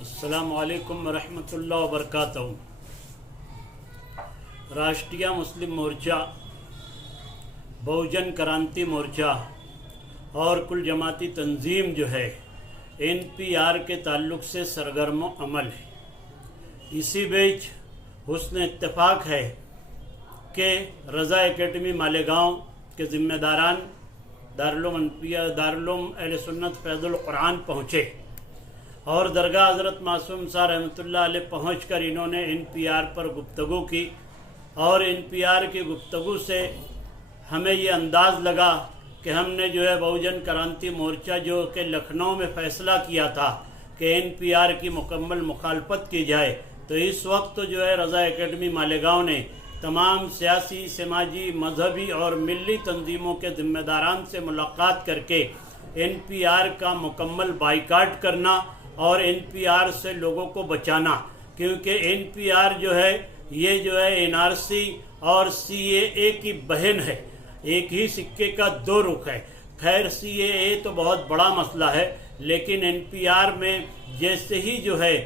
السلام علیکم ورحمۃ اللہ وبرکاتہ۔ راشٹریہ مسلم مورچہ، بہوجن کرانتی مورچہ اور کل جماعتی تنظیم جو ہے NPR کے تعلق سے سرگرم عمل ہے۔ اسی بیچ حسن اتفاق ہے کہ رضا اکیڈمی مالیگاؤں کے ذمہ داران دارالعلوم اہل سنت فیض القرآن پہنچے اور درگاہ حضرت معصوم صاحب رحمۃ اللہ علیہ پہنچ کر انہوں نے NPR پر گفتگو کی، اور NPR کی گفتگو سے ہمیں یہ انداز لگا کہ ہم نے جو ہے بہوجن کرانتی مورچہ جو کہ لکھنؤ میں فیصلہ کیا تھا کہ NPR کی مکمل مخالفت کی جائے، تو اس وقت جو ہے رضا اکیڈمی مالیگاؤں نے تمام سیاسی، سماجی، مذہبی اور ملی تنظیموں کے ذمہ داران سے ملاقات کر کے NPR کا مکمل بائیکاٹ کرنا اور NPR سے لوگوں کو بچانا، کیونکہ NPR جو ہے یہ جو ہے NRC اور CAA کی بہن ہے، ایک ہی سکے کا دو رخ ہے۔ خیر CAA تو بہت بڑا مسئلہ ہے، لیکن NPR میں جیسے ہی جو ہے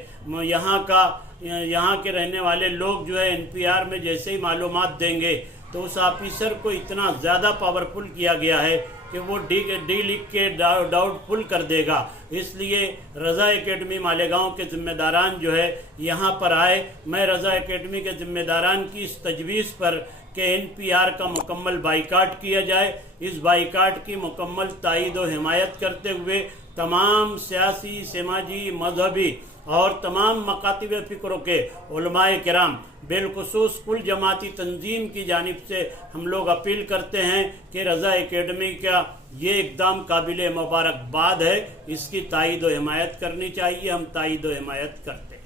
یہاں کے رہنے والے لوگ جو ہے NPR میں جیسے ہی معلومات دیں گے تو اس آفیسر کو اتنا زیادہ پاورفل کیا گیا ہے کہ وہ ڈی لکھ کے ڈاؤٹ فل کر دے گا۔ اس لیے رضا اکیڈمی مالیگاؤں کے ذمہ داران جو ہے یہاں پر آئے۔ میں رضا اکیڈمی کے ذمہ داران کی اس تجویز پر کہ NPR کا مکمل بائیکاٹ کیا جائے، اس بائیکاٹ کی مکمل تائید و حمایت کرتے ہوئے تمام سیاسی، سماجی، مذہبی اور تمام مکاتب فکروں کے علماء کرام، بالخصوص کل جماعتی تنظیم کی جانب سے ہم لوگ اپیل کرتے ہیں کہ رضا اکیڈمی کا یہ اقدام قابل مبارکباد ہے، اس کی تائید و حمایت کرنی چاہیے۔ ہم تائید و حمایت کرتے ہیں۔